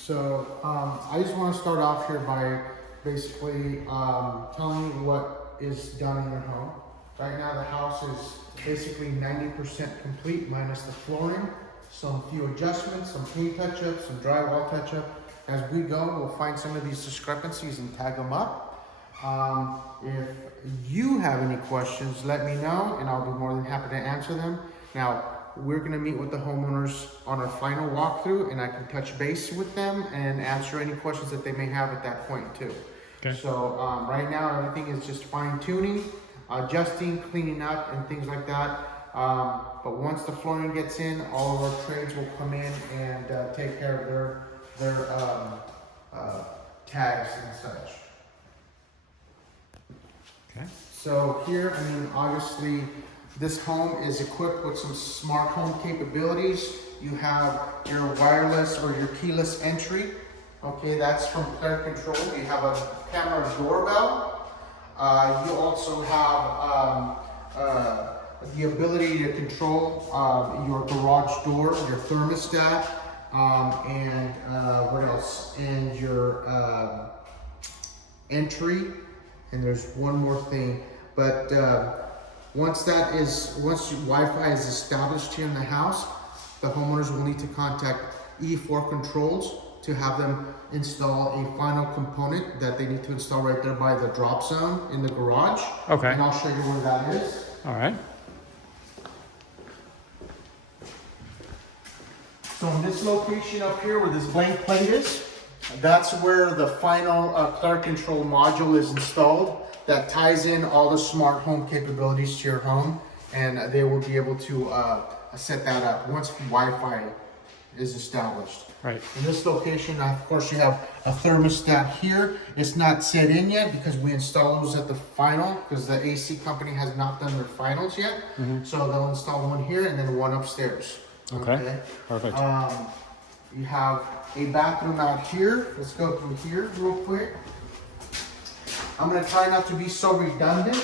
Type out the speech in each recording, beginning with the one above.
So I just want to start off here by basically telling you what is done in your home. Right now the house is basically 90% complete minus the flooring, some few adjustments, some paint touch-ups, some drywall touch-up. As we go, we'll find some of these discrepancies and tag them up. If you have any questions, let me know and I'll be more than happy to answer them. Now, we're going to meet with the homeowners on our final walkthrough and I can touch base with them and answer any questions that they may have at that point too. Okay. So right now everything is just fine tuning, adjusting, cleaning up and things like that. But once the flooring gets in, all of our trades will come in and take care of their tags and such. Okay. So here, I mean, obviously, this home is equipped with some smart home capabilities. You have your wireless or your keyless entry. Okay, that's from Player Control. You have a camera doorbell. You also have the ability to control your garage door, your thermostat, and what else? And your entry. And there's one more thing, but once Wi-Fi is established here in the house, the homeowners will need to contact E4 Controls to have them install a final component that they need to install right there by the drop zone in the garage. Okay. And I'll show you where that is. All right. So in this location up here where this blank plate is, that's where the final Player Control module is installed that ties in all the smart home capabilities to your home, and they will be able to set that up once Wi-Fi is established. Right. In this location, of course, you have a thermostat here. It's not set in yet because we install those at the final because the AC company has not done their finals yet. Mm-hmm. So they'll install one here and then one upstairs. Okay. Perfect. You have a bathroom out here. Let's go through here real quick. I'm gonna try not to be so redundant,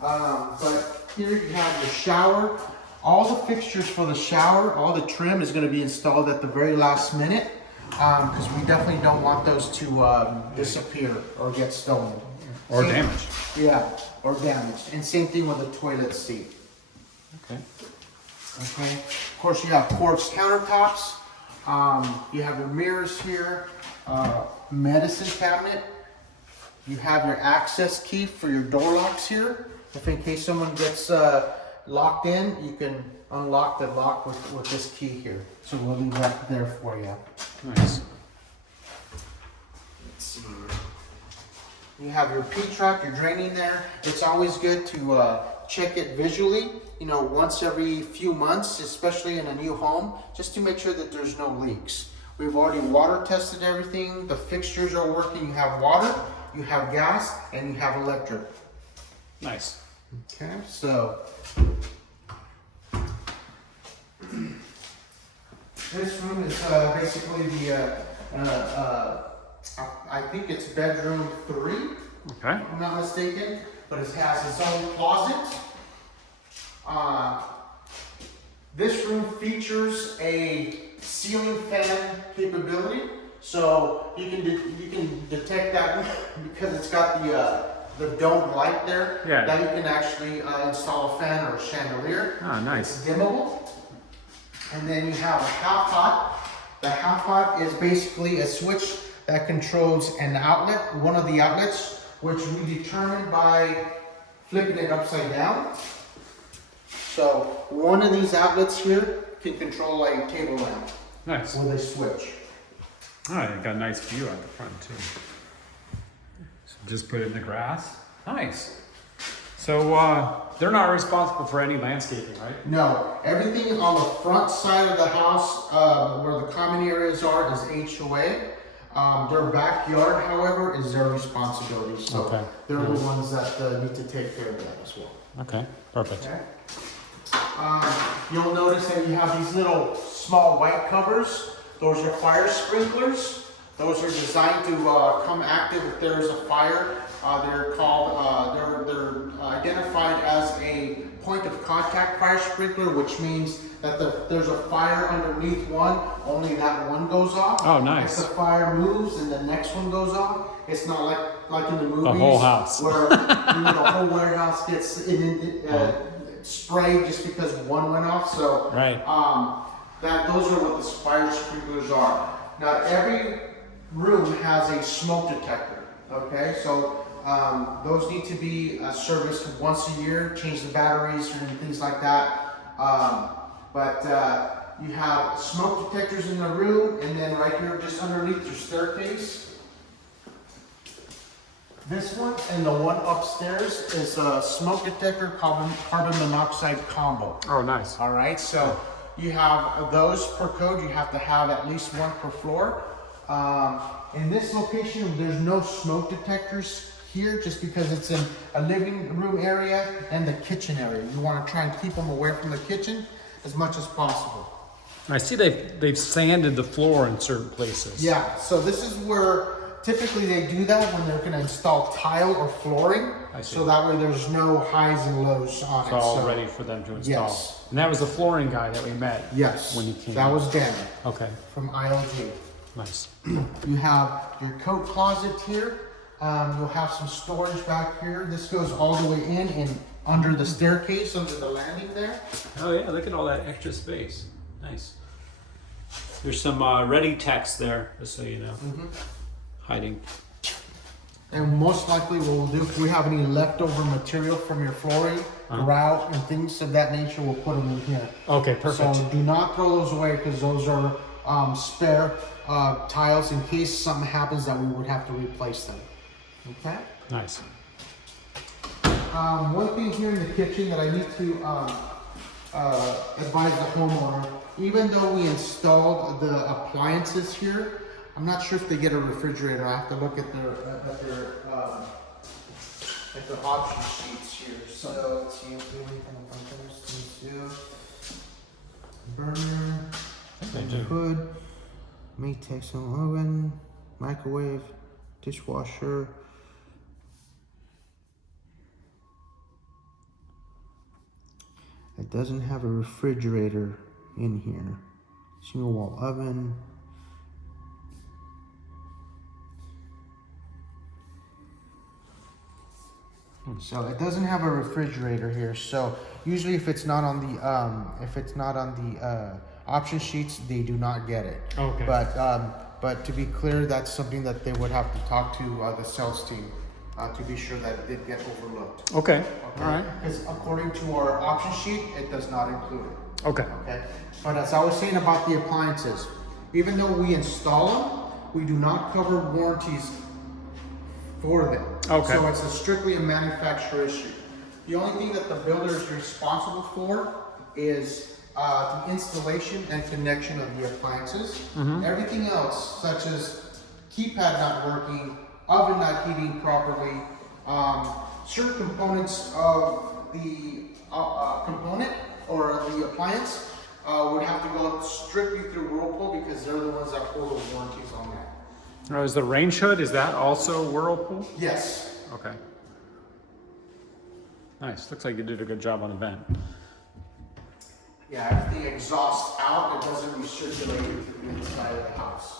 but here you have the shower. All the fixtures for the shower, all the trim is gonna be installed at the very last minute because we definitely don't want those to disappear or get stolen. Or damaged. Yeah, or damaged. And same thing with the toilet seat. Okay. Okay. Of course, you have quartz countertops. You have your mirrors here, medicine cabinet. You have your access key for your door locks here. If in case someone gets locked in, you can unlock the lock with this key here. So we'll leave that there for you. Nice. Let's see. You have your P-trap, your draining there. It's always good to check it visually, you know, once every few months, especially in a new home, just to make sure that there's no leaks. We've already water tested everything. The fixtures are working. You have water, you have gas, and you have electric. Nice. Okay, so this room is basically the, I think it's bedroom 3. Okay. If I'm not mistaken, but it has its own closet. This room features a ceiling fan capability, so you can detect that because it's got the dome light there. Yeah. That you can actually install a fan or a chandelier. Ah, nice. It's dimmable. And then you have a half hot. The half hot is basically a switch that controls an outlet, one of the outlets, which we determine by flipping it upside down. So one of these outlets here can control a table lamp Nice. with a switch. Oh, you got a nice view out the front too. So just put it in the grass. Nice. So they're not responsible for any landscaping, right? No, everything on the front side of the house where the common areas are is HOA. Their backyard, however, is their responsibility. So Okay. they're the ones that need to take care of that as well. Okay. Perfect. Okay. You'll notice that you have these little small white covers. Those are fire sprinklers. Those are designed to come active if there is a fire. They're called, they're identified as a point of contact fire sprinkler, which means that there's a fire underneath one, only that one goes off. Oh, nice. If the fire moves and the next one goes off, it's not like in the movies. The whole house. Where the whole warehouse gets sprayed just because one went off. So right. Those are what the fire sprinklers are. Now every room has a smoke detector. Okay, so those need to be serviced once a year, change the batteries and things like that. But you have smoke detectors in the room, and then right here, just underneath your staircase, this one and the one upstairs is a smoke detector carbon monoxide combo. Oh, nice. All right, so you have those per code. You have to have at least one per floor. In this location, there's no smoke detectors here just because it's in a living room area and the kitchen area. You want to try and keep them away from the kitchen as much as possible. I see they've sanded the floor in certain places. Yeah, so this is where typically they do that when they're going to install tile or flooring. I see. So that way there's no highs and lows on It's it. all So, ready for them to install. yes. And that was the flooring guy that we met. Yes, when he came. that was Dan Okay, from ILG. nice. You have your coat closet here. You'll have some storage back here. This goes all the way in and under the staircase, under the landing there. Oh yeah, look at all that extra space. Nice. There's some ready text there, just so you know. Hiding. And most likely what we'll do, if we have any leftover material from your flooring, grout and things of that nature, we'll put them in here. Okay, perfect. So do not throw those away because those are spare tiles in case something happens that we would have to replace them. Okay? Nice. One thing here in the kitchen that I need to advise the homeowner, even though we installed the appliances here, I'm not sure if they get a refrigerator. I have to look at their option sheets here. So let's see if we can burner, They do. hood, may take some oven, microwave, dishwasher. It doesn't have a refrigerator in here. Single wall oven. So it doesn't have a refrigerator here. So usually, if it's not on the option sheets, they do not get it. Okay. But to be clear, that's something that they would have to talk to the sales team to be sure that it did get overlooked. Okay. All right. Because according to our option sheet, it does not include it. Okay. Okay. But as I was saying about the appliances, even though we install them, we do not cover warranties for them. Okay. So it's strictly a manufacturer issue. The only thing that the builder is responsible for is the installation and connection of the appliances. Everything else, such as keypad not working, oven not heating properly, certain components of the component or the appliance would have to go strictly through Whirlpool because they're the ones that hold the warranties on that. Now, is the range hood, is that also Whirlpool? Yes. Okay. Nice. Looks like you did a good job on the vent. Yeah, if the exhaust out, it doesn't recirculate into the inside of the house.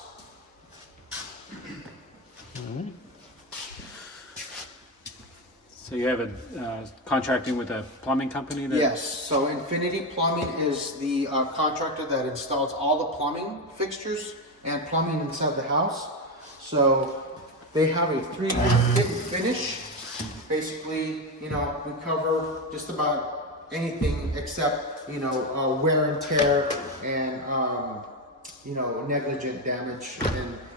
So you have a contracting with a plumbing company that? Yes, so Infinity Plumbing is the contractor that installs all the plumbing fixtures and plumbing inside the house. So they have a 3-year fit and finish. Basically, you know, we cover just about anything except, you know, wear and tear and, you know, negligent damage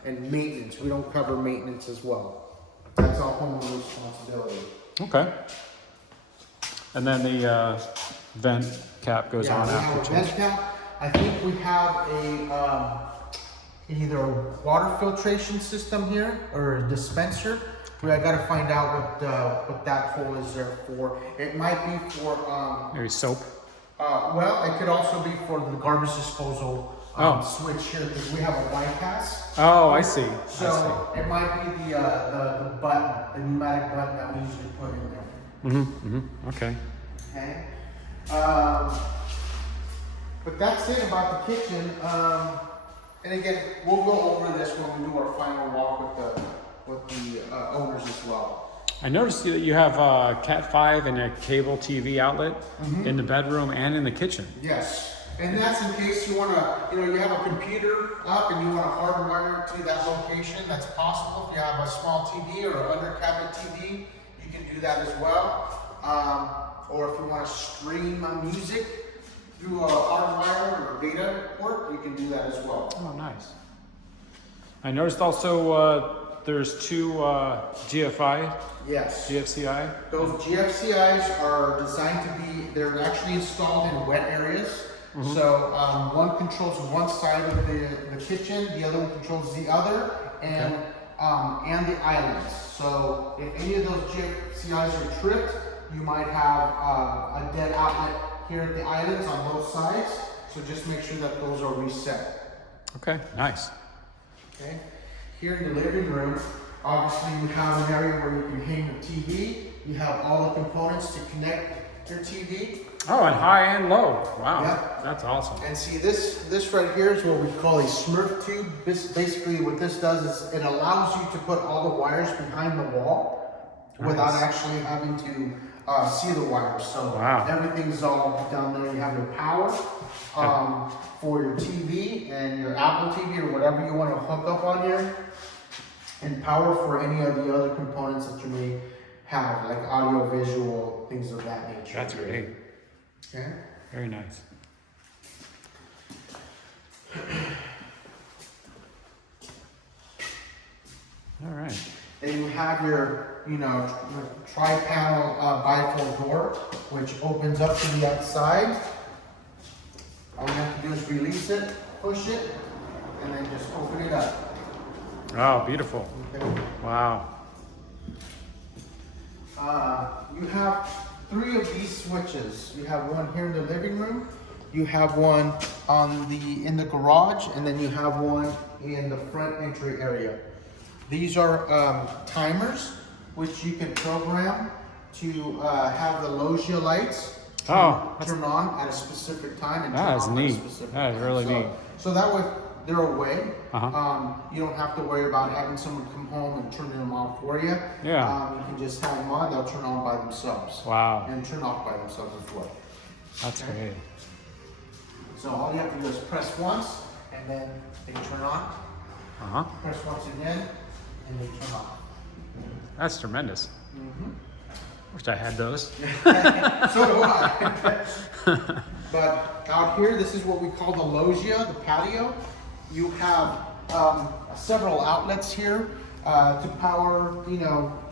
and maintenance. We don't cover maintenance as well. That's all homeowner responsibility. Okay. And then the vent cap goes on we have after a too. vent cap. I think we have a either a water filtration system here or a dispenser. I gotta find out what that hole is there for. It might be for Maybe soap. well, it could also be for the garbage disposal switch here because we have a bypass. Oh, I see. So it might be the button, the pneumatic button that we usually put in there. Okay. Okay. But that's it about the kitchen. And again, we'll go over this when we do our final walk with the owners as well. I noticed that you have a Cat 5 and a cable TV outlet in the bedroom and in the kitchen. Yes, and that's in case you want to, you have a computer up and you want to hardwire it to that location. That's possible. If you have a small TV or an under cabinet TV, you can do that as well. Or if you want to stream music through a hardwire or data port, you can do that as well. Oh, nice. I noticed also there's two GFI. Yes. GFCI? Those GFCIs are designed to be, they're actually installed in wet areas. So one controls one side of the kitchen, the other one controls the other, and the islands. So if any of those GFCIs are tripped, you might have a dead outlet here at the islands on both sides. So just make sure that those are reset. Okay, nice. Okay. Here in the living room, obviously you have an area where you can hang the TV. You have all the components to connect your TV. Oh, and high and low. Wow, Yep. That's awesome. And see this right here is what we call a Smurf tube. Basically what this does is it allows you to put all the wires behind the wall without actually having to see the wires. So everything's all down there. You have your power for your TV and your Apple TV or whatever you want to hook up on here. And power for any of the other components that you may have, like audio, visual, things of that nature. That's great. Okay. Very nice. All right. Then you have your, tri-panel bifold door, which opens up to the outside. All you have to do is release it, push it, and then just open it up. Oh, beautiful. Okay. Wow. You have 3 of these switches. You have one here in the living room, you have one in the garage, and then you have one in the front entry area. These are timers, which you can program to have the loggia lights turn on at a specific time and turn off at a specific time. That is really neat. So that way they're away. You don't have to worry about having someone come home and turn them off for you. Yeah. You can just have them on, they'll turn on by themselves. Wow. And turn off by themselves as well. That's great. So all you have to do is press once, and then they turn on. Press once again, and they turn off. That's tremendous. Wish I had those. So do I. But out here, this is what we call the loggia, the patio. You have several outlets here to power,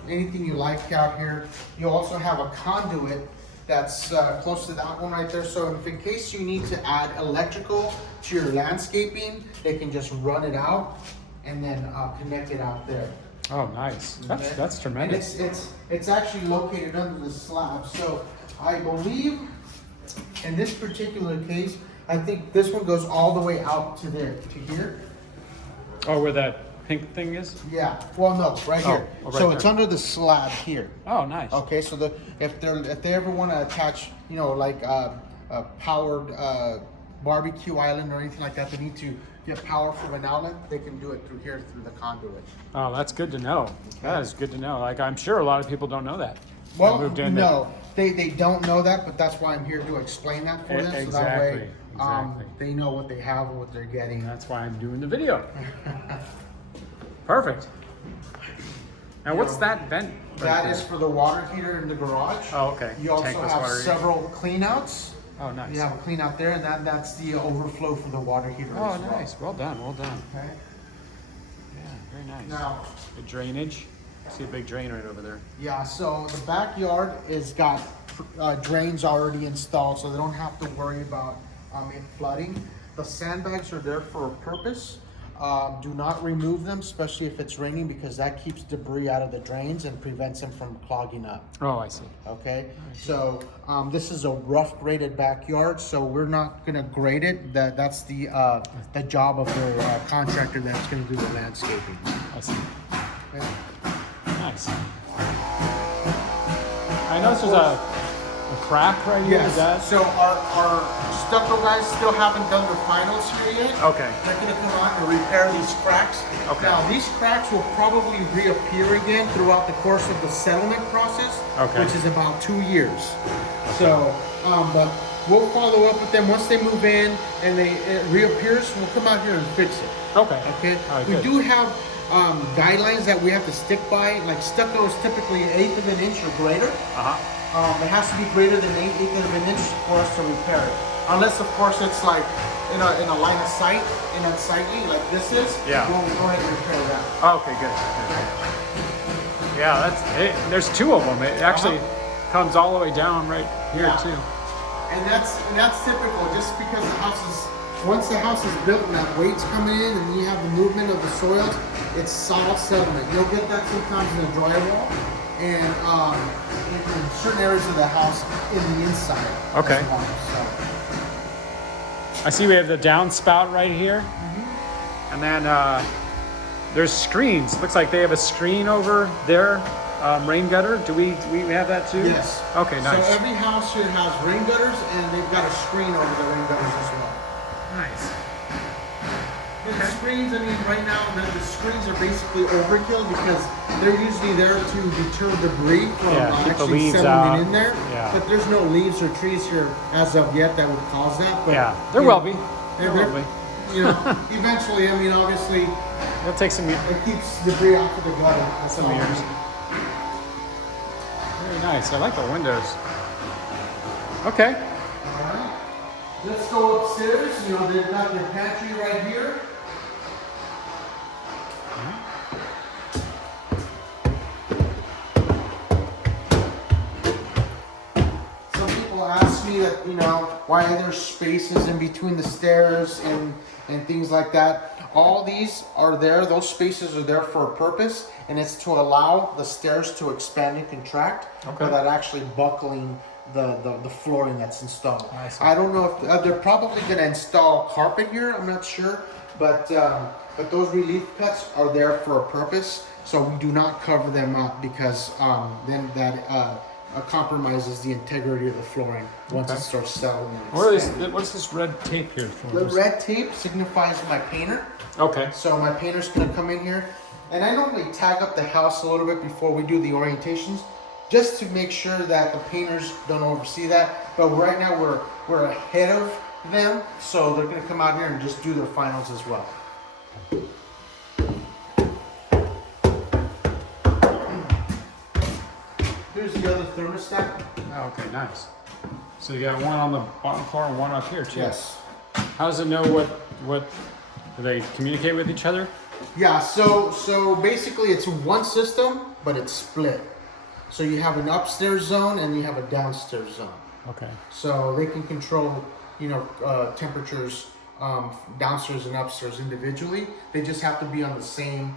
anything you like out here. You also have a conduit that's close to that one right there. So if in case you need to add electrical to your landscaping, they can just run it out and then connect it out there. Oh, nice. That's tremendous. And it's actually located under the slab. So I believe in this particular case, I think this one goes all the way out to here. Oh, where that pink thing is? Yeah. Well, no, right here. Right so there. it's under the slab here. Oh, nice. Okay. So if they ever want to attach, like a powered barbecue island or anything like that, they need to get power from an outlet. They can do it through here through the conduit. Oh, that's good to know. That is good to know. Like, I'm sure a lot of people don't know that. Well, no, they don't know that, but that's why I'm here to explain that for them. So that way they know what they have and what they're getting. That's why I'm doing the video. Perfect. Now, what's that vent? That is for the water heater in the garage. Oh, okay. You also have several cleanouts. Oh, nice. You have a clean out there, and that's the overflow for the water heater. Oh, as well. nice. Well done. Well done. Okay. Yeah, very nice. Now, the drainage. I see a big drain right over there. Yeah, so the backyard is got drains already installed, so they don't have to worry about it flooding. The sandbags are there for a purpose. Do not remove them, especially if it's raining, because that keeps debris out of the drains and prevents them from clogging up. Oh, I see. Okay, so this is a rough graded backyard, so we're not gonna grade it. That's the job of the contractor that's gonna do the landscaping. I see. Okay. Nice. I noticed there's a crack right here. Is that? Yes. So our stucco guys still haven't done the finals here yet. Okay. They're gonna come on and repair these cracks. Okay. Now these cracks will probably reappear again throughout the course of the settlement process, Okay. which is about 2 years. So, but we'll follow up with them once they move in and it reappears. We'll come out here and fix it. Okay. Okay. All right, We good. do have guidelines that we have to stick by. Like stucco is typically 1/8 of an inch or greater. It has to be greater than 1/8 of an inch for us to repair it. Unless, of course, it's like in a line of sight, and unsightly, like this is. Yeah. We'll go ahead and repair that. Okay, good. Yeah, that's it. There's 2 of them. It actually comes all the way down right here Yeah. too. And that's typical, just because the house is, once the house is built and that weight's coming in and you have the movement of the soils, it's solid settlement. You'll get that sometimes in the drywall and in certain areas of the house in the inside. Okay. as well, so. I see we have the downspout right here, and then there's screens. Looks like they have a screen over their rain gutter. Do we have that too? Yes. Okay, nice. So every house here has rain gutters, and they've got a screen over the rain gutters as well. Nice. The screens, I mean, right now, the screens are basically overkill because they're usually there to deter debris from Yeah, keep the actually leaves settling out. in there. Yeah. But there's no leaves or trees here as of yet that would cause that. But, Yeah, there you will know, be. There there- will be. You know, eventually, I mean, obviously, It'll take some it keeps debris off of the gutter. Some years. Very nice. I like the windows. Okay. Alright. Let's go upstairs. You know, they've got their pantry right here. Some people ask me that, you know, why are there spaces in between the stairs and things like that. All these are there, those spaces are there for a purpose, and it's to allow the stairs to expand and contract Okay. without actually buckling the flooring that's installed. I see. I don't know if they're probably going to install carpet here, I'm not sure, but those relief cuts are there for a purpose, so we do not cover them up because then that compromises the integrity of the flooring once Okay. it starts settling. and What is expanding. what's this red tape here for? The red tape signifies my painter. Okay. So my painter's gonna come in here, and I normally tag up the house a little bit before we do the orientations, just to make sure that the painters don't oversee that. But right now we're ahead of them, so they're gonna come out here and just do their finals as well. Here's the other thermostat. Oh, okay, nice. So you got one on the bottom floor and one up here too. Yes. How does it know what do they communicate with each other? Yeah, so basically it's one system, but it's split. So you have an upstairs zone and you have a downstairs zone. Okay. So they can control, you know, temperatures downstairs and upstairs individually. They just have to be on the same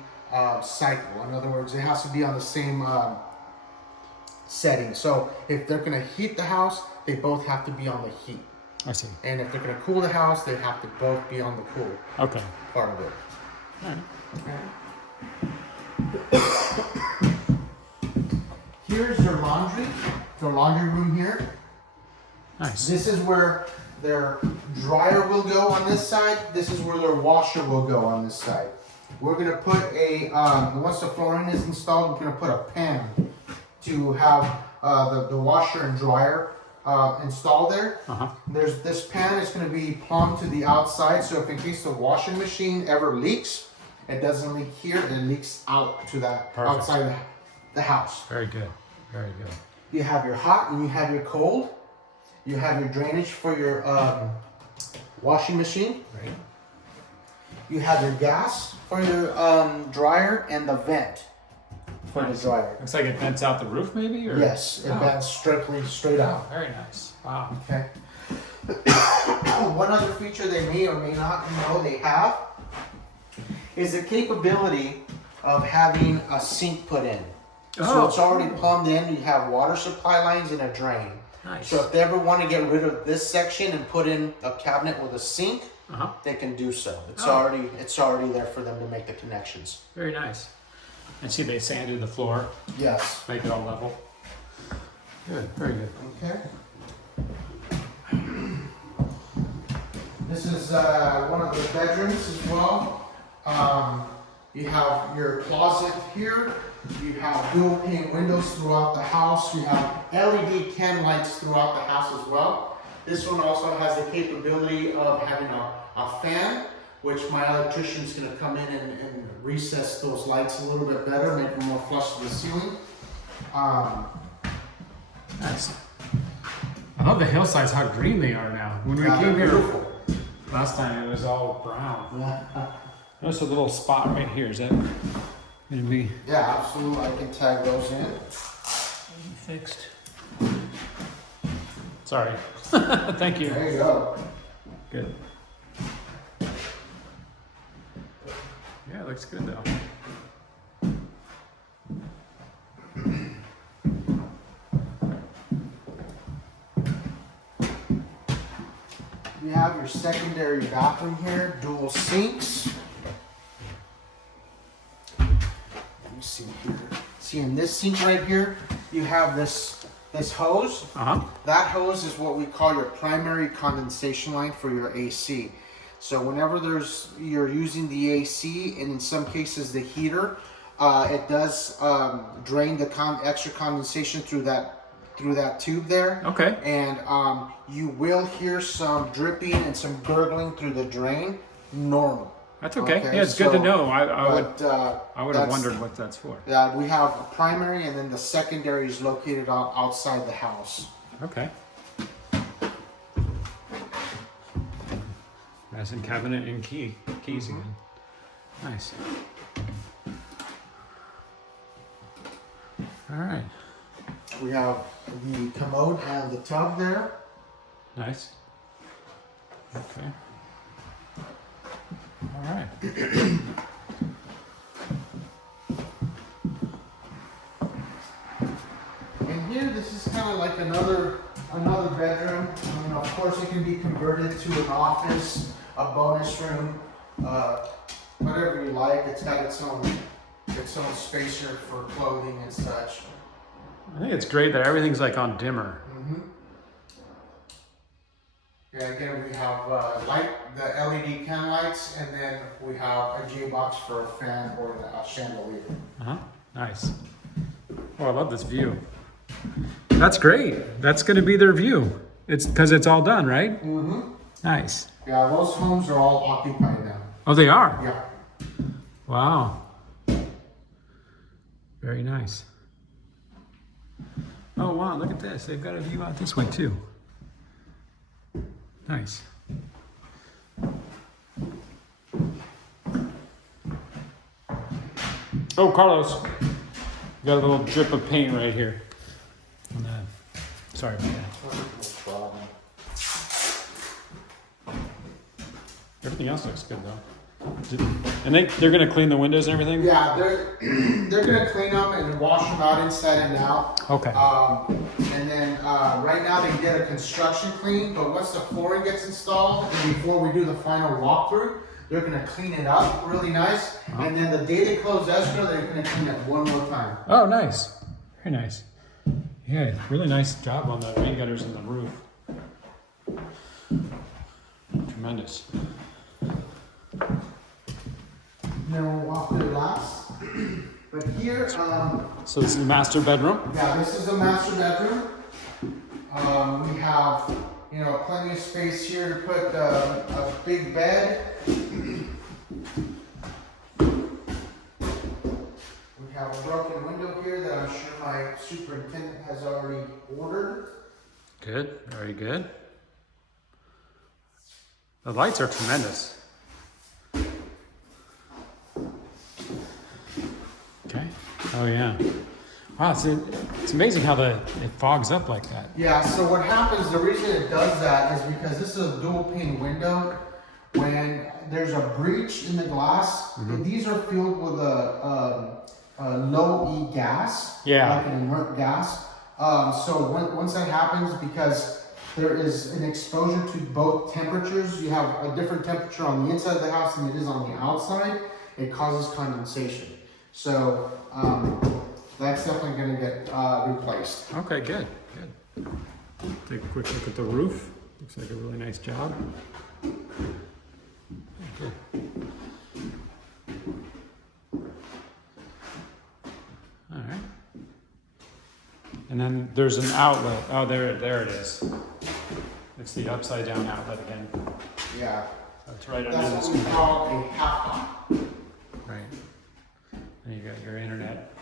cycle. In other words, it has to be on the same setting. So if they're gonna heat the house, they both have to be on the heat. I see. And if they're gonna cool the house, they have to both be on the cool Okay. part of it. All right. Here's their laundry room here. Nice. This is where their dryer will go on this side. This is where their washer will go on this side. We're gonna put a, once the flooring is installed, we're gonna put a pan to have the washer and dryer installed there. Uh-huh. There's this pan is gonna be plumbed to the outside, so if in case the washing machine ever leaks, it doesn't leak here, it leaks out to that Perfect. outside the house. Very good. Very good. You have your hot and you have your cold. You have your drainage for your washing machine. Right. You have your gas for your dryer and the vent for Nice. the dryer. Looks like it vents out the roof, maybe. Or? Yes, it Oh. vents straight out. Very nice. Wow. Okay. One other feature they may or may not know they have is the capability of having a sink put in. So Oh. it's already plumbed in. You have water supply lines and a drain. Nice. So if they ever want to get rid of this section and put in a cabinet with a sink, they can do so. It's already there for them to make the connections. Very nice. And see, they sanded the floor, Yes. make it all level. Good, very good. Okay. This is one of the bedrooms as well. You have your closet here. You have dual pane windows throughout the house. You have LED can lights throughout the house as well. This one also has the capability of having a fan, which my electrician is going to come in and recess those lights a little bit better, make them more flush to the ceiling. Nice. I love the hillsides, how green they are now. When we came here last time, it was all brown. Yeah. There's a little spot right here. Is that going to be Yeah, absolutely. I can tag those in. fixed? Sorry. Thank you. There you go. Good. Yeah, it looks good though. You have your secondary bathroom here, dual sinks. Let me see here. See in this sink right here, you have this hose. That hose is what we call your primary condensation line for your AC. So whenever you're using the AC, and in some cases the heater, it does drain the extra condensation through that tube there. Okay. And you will hear some dripping and some gurgling through the drain. Normal. That's okay. Yeah, it's good to know. I would have that's- wondered what that's for. We have a primary, and then the secondary is located outside the house. Okay. Medicine cabinet and keys again. Nice. All right. We have the commode and the tub there. Nice. Okay. All right. And here, this is kind of like another bedroom. I mean, of course, it can be converted to an office, a bonus room, whatever you like. It's got its own space here for clothing and such. I think it's great that everything's like on dimmer. Yeah, again, we have the LED can lights, and then we have a J-box for a fan or a chandelier. Nice. Oh, I love this view. That's great. That's going to be their view. It's because it's all done, right? Nice. Yeah, those homes are all occupied now. Oh, they are? Yeah. Wow. Very nice. Oh, wow, look at this. They've got a view out this way, too. Nice. Oh, Carlos. Got a little drip of paint right here. Sorry about that. No problem. Everything else looks good, though. And they're going to clean the windows and everything? Yeah, they're gonna clean them and wash them out inside and out. Okay. And then right now they did a construction clean, but once the flooring gets installed and before we do the final walkthrough, they're gonna clean it up really nice. And then the day they close escrow, they're gonna clean it one more time. Oh, nice. Very nice. Yeah, really nice job on the rain gutters and the roof. Tremendous. Then we'll walk through last. But here, So this is the master bedroom? yeah, this is the master bedroom. We have, plenty of space here to put a big bed. We have a broken window here that I'm sure my superintendent has already ordered. Good, very good. The lights are tremendous. Okay. Oh yeah. Wow, it's amazing how it fogs up like that. Yeah, so what happens, the reason it does that is because this is a dual pane window. When there's a breach in the glass. These are filled with a low E gas, Yeah. like an inert gas. So once that happens, because there is an exposure to both temperatures, you have a different temperature on the inside of the house than it is on the outside, it causes condensation. So that's definitely going to get replaced. Okay, good. Take a quick look at the roof. Looks like a really nice job. Okay. All right. And then there's an outlet. Oh, there it is. It's the upside down outlet again. Yeah. That's right under That's this. what we call a half pop. Right. And you got your internet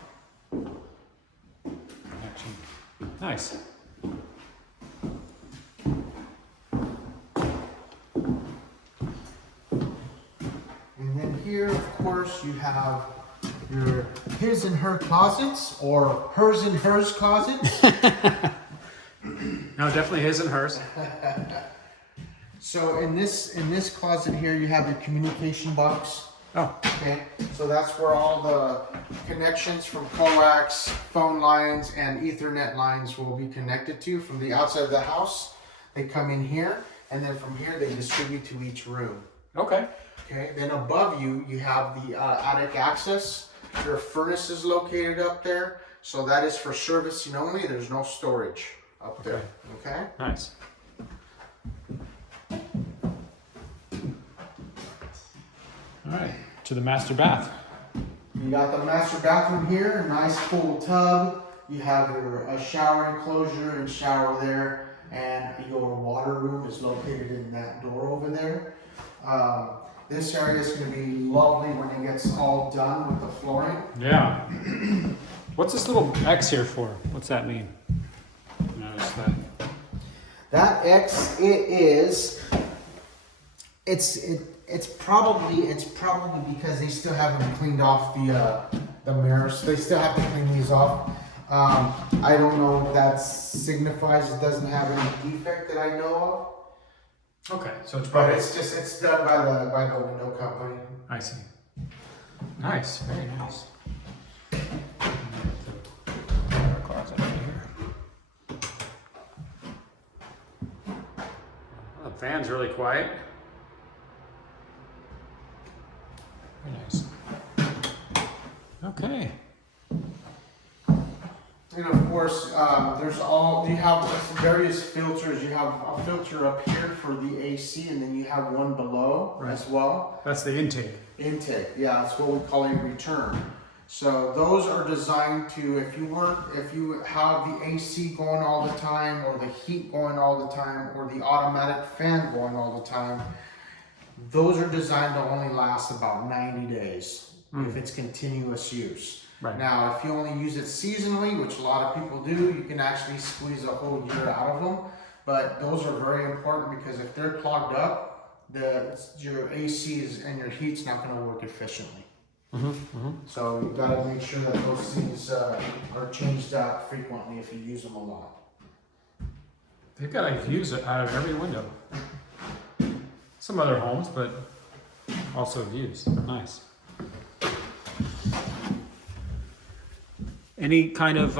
connection. Nice. And then here, of course, you have your his and her closets, or hers and hers closets. No, definitely his and hers. So in this closet here, you have your communication box. Oh, Okay, so that's where all the connections from coax, phone lines, and Ethernet lines will be connected to from the outside of the house. They come in here, and then from here they distribute to each room. okay. Okay, then above you, you have the attic access. Your furnace is located up there, so that is for servicing only. There's no storage up there. Okay. Nice. All right, to the master bath. You got the master bathroom here, a nice full tub. You have your shower enclosure and shower there, and your water room is located in that door over there. This area is going to be lovely when it gets all done with the flooring. Yeah. What's this little X here for? What's that mean? Notice that. That X, it's probably because they still haven't cleaned off the mirrors. They still have to clean these off. I don't know if that signifies it doesn't have any defect that I know of. Okay, so it's But probably. it's done by the window company. I see. Nice, very nice. Closet over here. Oh, the fan's really quiet. Very nice. Okay. And of course, you have various filters. You have a filter up here for the AC, and then you have one below as well. That's the intake. Intake, yeah, that's what we call a return. So those are designed to, if you have the AC going all the time, or the heat going all the time, or the automatic fan going all the time, those are designed to only last about 90 days if it's continuous use. Right. Now, if you only use it seasonally, which a lot of people do, you can actually squeeze a whole year out of them. But those are very important, because if they're clogged up, your ACs and your heat's not going to work efficiently. So you've got to make sure that those things are changed out frequently if you use them a lot. They've got a views out of every window. Some other homes, but also views. Nice. Any kind of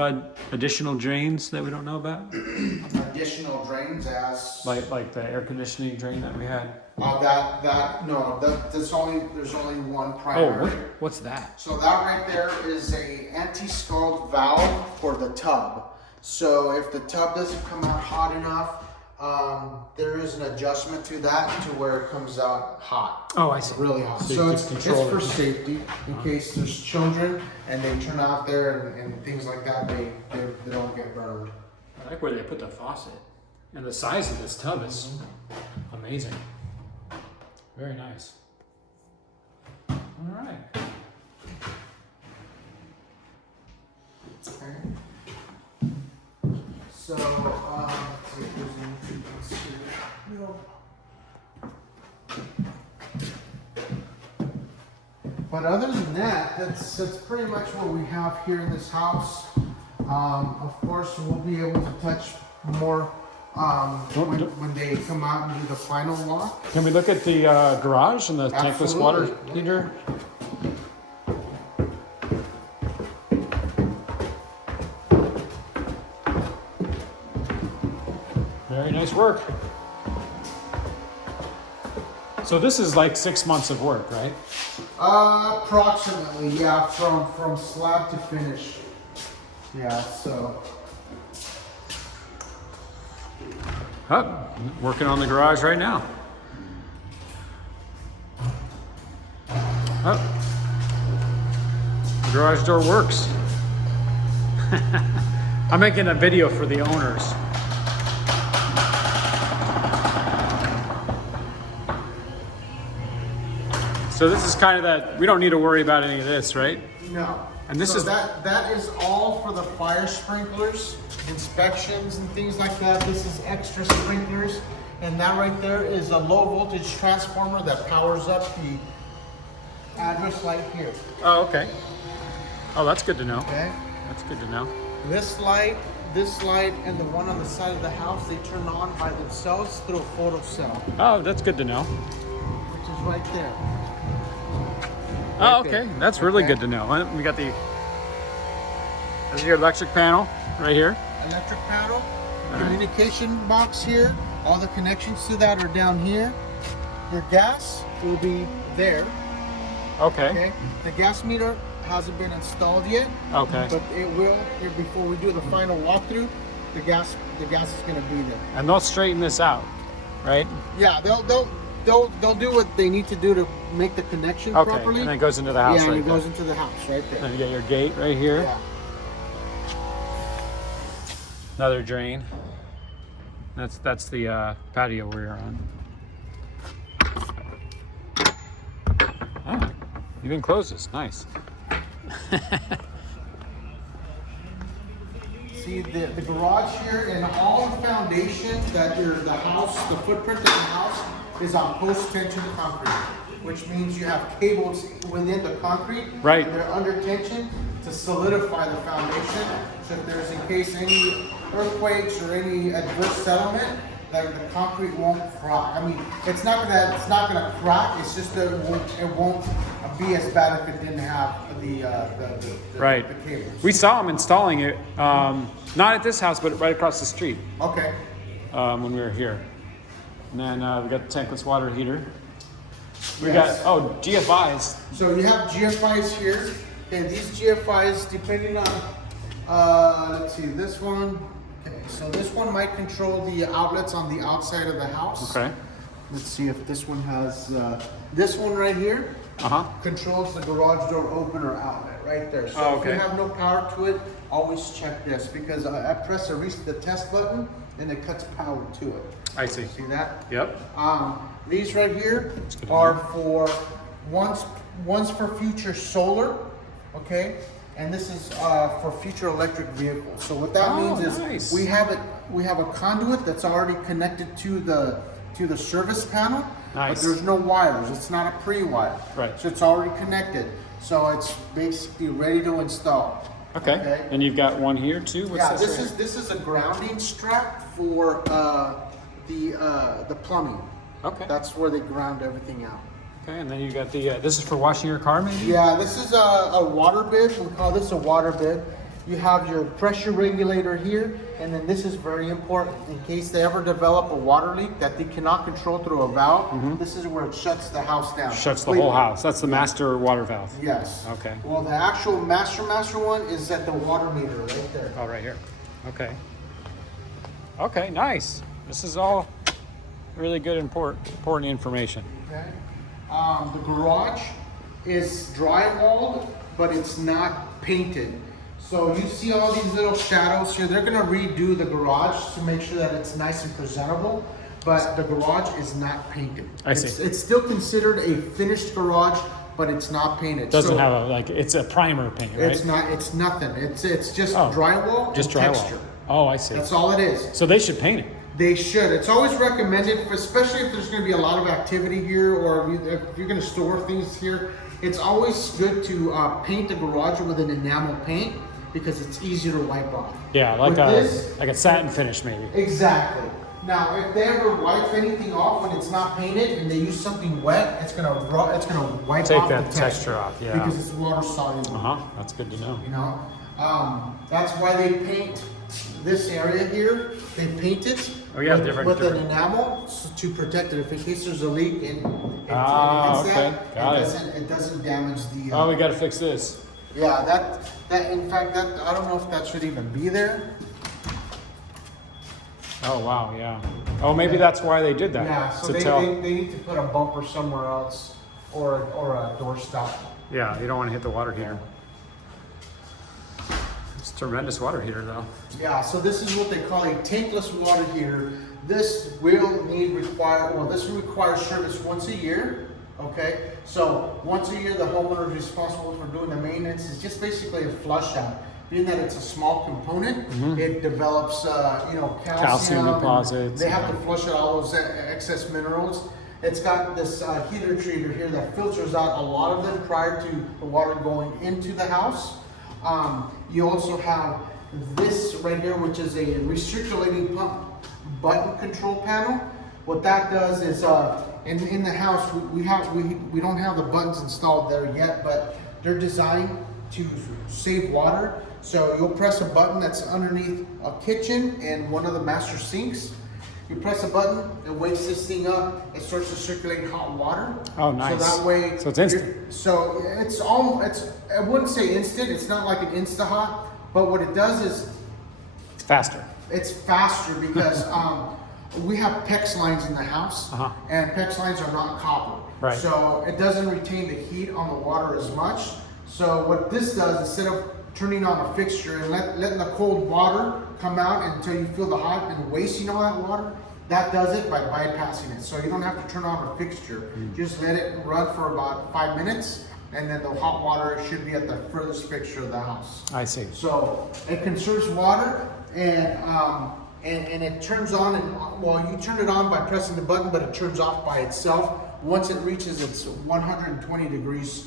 additional drains that we don't know about? Additional drains as Like the air conditioning drain that we had? there's only one primary. Oh, what's that? So that right there is a anti-scald valve for the tub. So if the tub doesn't come out hot enough, there is an adjustment to that to where it comes out hot. Oh, I see. Really hot. So So you it's just control for it. safety, in case there's children and they turn out there and things like that, they don't get burned. I like where they put the faucet. And the size of this tub is amazing. Very nice. All right. Okay. So, let's see if there's anything else here. No. But other than that, that's pretty much what we have here in this house. Of course, we'll be able to touch more when they come out and do the final walk. Can we look at the garage and the tankless water Absolutely. heater? Very nice work. So this is like 6 months of work, right? Approximately, yeah, from slab to finish. Yeah, so. Oh, working on the garage right now. Oh, the garage door works. I'm making a video for the owners. So this is kind of that, we don't need to worry about any of this, right? No. And this so is that is all for the fire sprinklers, inspections and things like that. This is extra sprinklers, and that right there is a low voltage transformer that powers up the address light here. Oh, okay. Oh, that's good to know. Okay. That's good to know. This light, and the one on the side of the house, they turn on by themselves through a photo cell, Oh, that's good to know. which is right there. Oh, Right okay. there. That's really Okay. good to know. We got the, this is your electric panel right here. Electric panel, right. communication box here. All the connections to that are down here. Your gas will be there. Okay. Okay. The gas meter hasn't been installed yet, Okay. but it will here before we do the final walkthrough. The gas is going to be there. And they'll straighten this out, right? Yeah, they'll do what they need to do to make the connection Okay. properly. And then it goes into the house yeah, right and it there. goes into the house right there. Then you get your gate right here. Yeah. Another drain. That's the patio we're on. Oh, even closes. Nice. See the garage here and all the foundation that the house, the footprint of the house is on post-tension concrete, which means you have cables within the concrete. Right. And they're under tension to solidify the foundation. So if there's in case any earthquakes or any adverse settlement, like the concrete won't crack. I mean, it's not gonna crack. It's just that it won't be as bad if it didn't have the Right. the cables. We saw them installing it, not at this house, but right across the street Okay. when we were here. And then we got the tankless water heater. We Yes. got, GFIs. So you have GFIs here, and these GFIs, depending on, let's see, this one. Okay, so this one might control the outlets on the outside of the house. Okay. Let's see if this one has, this one right here Uh-huh. controls the garage door opener outlet right there. So Oh, if you okay. have no power to it, always check this because I press the test button and it cuts power to it. I see. See that? Yep. These right here good to are for one's for future solar, okay, and this is for future electric vehicles. So what that means is nice. we have a conduit that's already connected to the service panel, Nice. but there's no wires. It's not a pre-wire, Right. So it's already connected. So it's basically ready to install. Okay. And you've got one here too. What's Yeah, this? this is a grounding strap for the plumbing. Okay. That's where they ground everything out. Okay, and then you got the. This is for washing your car, maybe. Yeah, this is a water bib. We call this a water bib. You have your pressure regulator here, and then this is very important in case they ever develop a water leak that they cannot control through a valve. This is where it shuts the house down. Shuts the whole house. That's the master water valve. Yes. Okay. Well, the actual master one is at the water meter right there. Oh, right here. Okay. Okay, nice. This is all really good, important information. Okay. The garage is drywalled, but it's not painted. So you see all these little shadows here. They're gonna redo the garage to make sure that it's nice and presentable, but the garage is not painted. I see. It's still considered a finished garage, but it's not painted. Doesn't So have it's a primer paint, right? It's not. It's nothing. It's just Oh, drywall. Just and drywall. texture. Oh, I see. That's all it is. So they should paint it. They should. It's always recommended, especially if there's going to be a lot of activity here, or if you're going to store things here. It's always good to paint the garage with an enamel paint because it's easier to wipe off. Yeah, like With a this, like a satin finish, maybe. exactly. Now, if they ever wipe anything off when it's not painted and they use something wet, it's gonna wipe Take off that the texture off, yeah. because it's water soluble. That's good to know. You know, that's why they paint this area here. They paint it Oh, yeah, with an enamel to protect it. If in case there's a leak and it hits okay. Got it doesn't damage the. Oh, we got to fix this. Yeah, that in fact that I don't know if that should even be there. Oh wow, yeah. Oh, maybe that's why they did that. Yeah, so they need to put a bumper somewhere else or a doorstop. Yeah, you don't want to hit the water heater. It's a tremendous water heater though. Yeah, so this is what they call a tankless water heater. This will require service once a year. Okay, so once a year the homeowner is responsible for doing the maintenance. It's just basically a flush out. Being that it's a small component, it develops calcium deposits. They have to flush out all those excess minerals. It's got this heater treater here that filters out a lot of them prior to the water going into the house. You also have this right here, which is a recirculating pump button control panel. What that does is, in the house, we don't have the buttons installed there yet, but they're designed to save water. So you'll press a button that's underneath a kitchen and one of the master sinks. You press a button, it wakes this thing up, it starts to circulate hot water. Oh, nice. So that way, so it's instant. So I wouldn't say instant, it's not like an Insta-Hot, but what it does is It's faster. it's faster because we have PEX lines in the house, and PEX lines are not copper. Right. So it doesn't retain the heat on the water as much. So what this does, instead of turning on a fixture and letting the cold water come out until you feel the hot and wasting all that water, that does it by bypassing it. So you don't have to turn on a fixture. Just let it run for about 5 minutes, and then the hot water should be at the furthest fixture of the house. I see. So it conserves water, and it turns on, and you turn it on by pressing the button, but it turns off by itself once it reaches its 120 degrees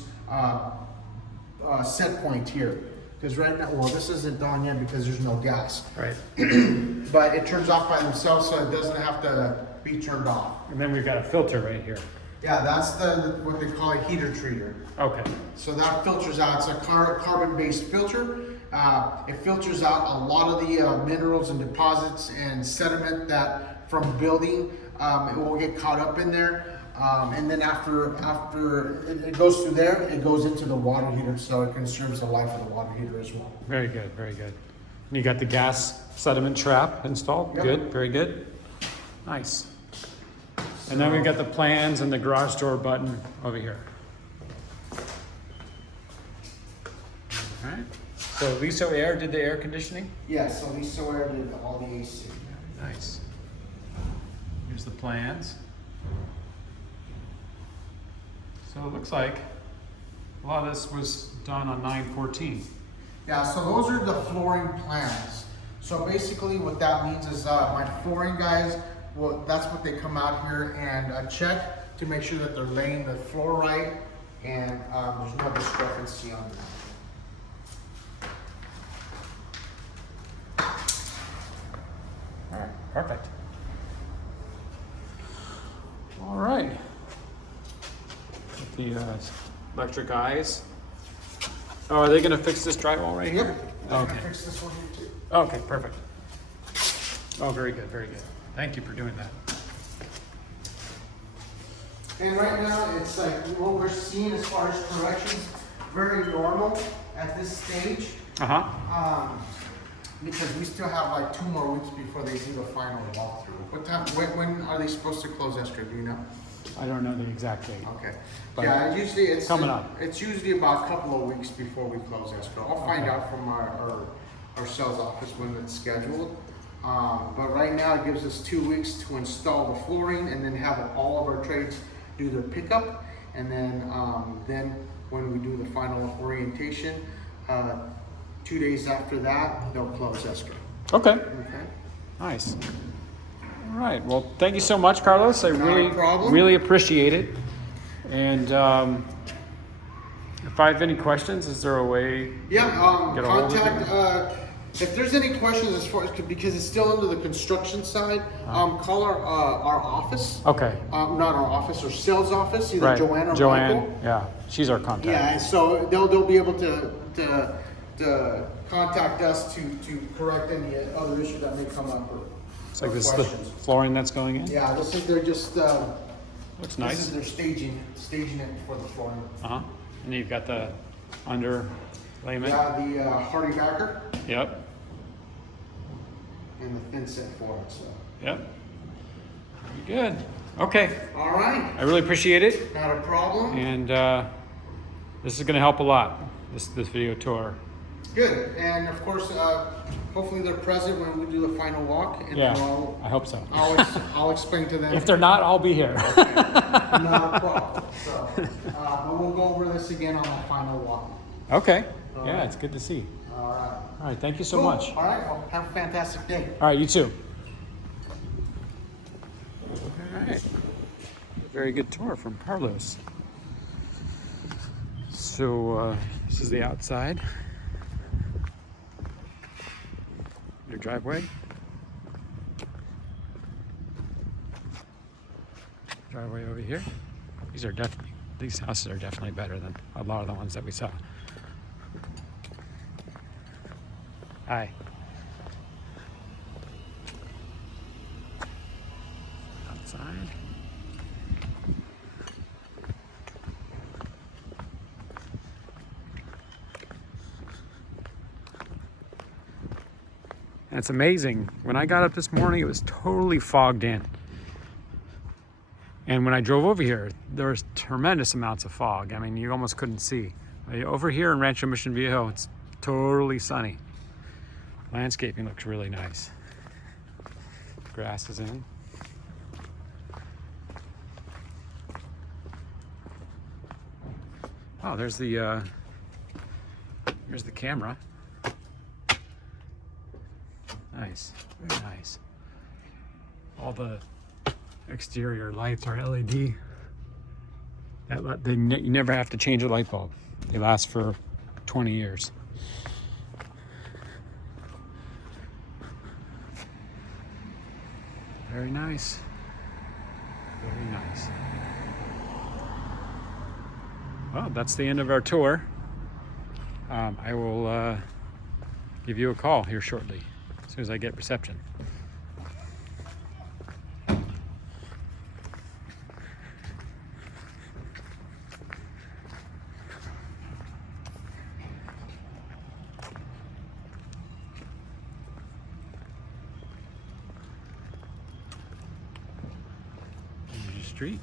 set point here. Because right now, this isn't on yet because there's no gas. Right. But it turns off by themselves, so it doesn't have to be turned off. And then we've got a filter right here. Yeah, that's what they call a heater treater. Okay. So that filters out, it's a carbon-based filter. It filters out a lot of the minerals and deposits and sediment that from building, it will get caught up in there. And then after it goes through there, it goes into the water heater, so it conserves the life of the water heater as well. Very good, very good. And you got the gas sediment trap installed. Yep. Good, very good. Nice. And then we've got the plans and the garage door button over here. All right. So Liso Air did the air conditioning? Yeah, so Lisa Ware did all the AC. Nice. Here's the plans. So it looks like a lot of this was done on 9/14. Yeah, so those are the flooring plans. So basically what that means is my flooring guys, that's what they come out here and check to make sure that they're laying the floor right and there's no discrepancy on that. All right, perfect. All right. The electric eyes. Oh, are they going to fix this drywall right here? I'm Okay. gonna fix this one here too. Okay, perfect. Oh, very good, very good. Thank you for doing that. And right now, it's like what we're seeing as far as corrections, very normal at this stage. Because we still have like 2 more weeks before they do the final walkthrough. What time? When are they supposed to close escrow? Do you know? I don't know the exact date. Okay. But Yeah, usually it's coming up. It's usually about a couple of weeks before we close escrow. I'll find out from our sales office when it's scheduled. But right now it gives us 2 weeks to install the flooring and then have all of our trades do their pickup. And then when we do the final orientation, 2 days after that, they'll close escrow. Okay, Okay. nice. All right, well, thank you so much, Carlos. I Not a problem. really appreciate it. And if I have any questions, is there a way? Yeah, Get a hold of contact If there's any questions as far as, because it's still under the construction side, call our office. Okay. Not our office, our sales office, either Right. Joanne or Joanne, Michael. yeah, she's our contact. Yeah, and so they'll be able to contact us to correct any other issue that may come up or It's like or this is the questions. flooring that's going in. Yeah, this is they're just Looks this nice. is their staging it for the flooring. Uh-huh. And you've got the underlayment. Yeah, the hardy backer Yep. and the thin set for it. So. Yep. Very good. Okay. All right, I really appreciate it. not a problem. And this is going to help a lot, this video tour. Good, and of course, hopefully they're present when we do the final walk, and Yeah, then I hope so. I'll explain to them. If they're not, I'll be here. Not a problem. So, but we'll go over this again on the final walk. Okay. All Yeah, right. it's good to see. All right. All right, thank you so Cool. much. All right, well, have a fantastic day. All right, you too. All right. Very good tour from Carlos. So this is the outside. Your driveway. Driveway over here. These houses are definitely better than a lot of the ones that we saw. Hi. Outside. And it's amazing. When I got up this morning, it was totally fogged in. And when I drove over here, there was tremendous amounts of fog. I mean, you almost couldn't see. Over here in Rancho Mission Viejo, it's totally sunny. Landscaping looks really nice. Grass is in. Oh, there's the camera. Nice, very nice. All the exterior lights are LED. You never have to change a light bulb. They last for 20 years. Very nice. Very nice. Well, that's the end of our tour. I will give you a call here shortly, as soon as I get reception. Here's your street.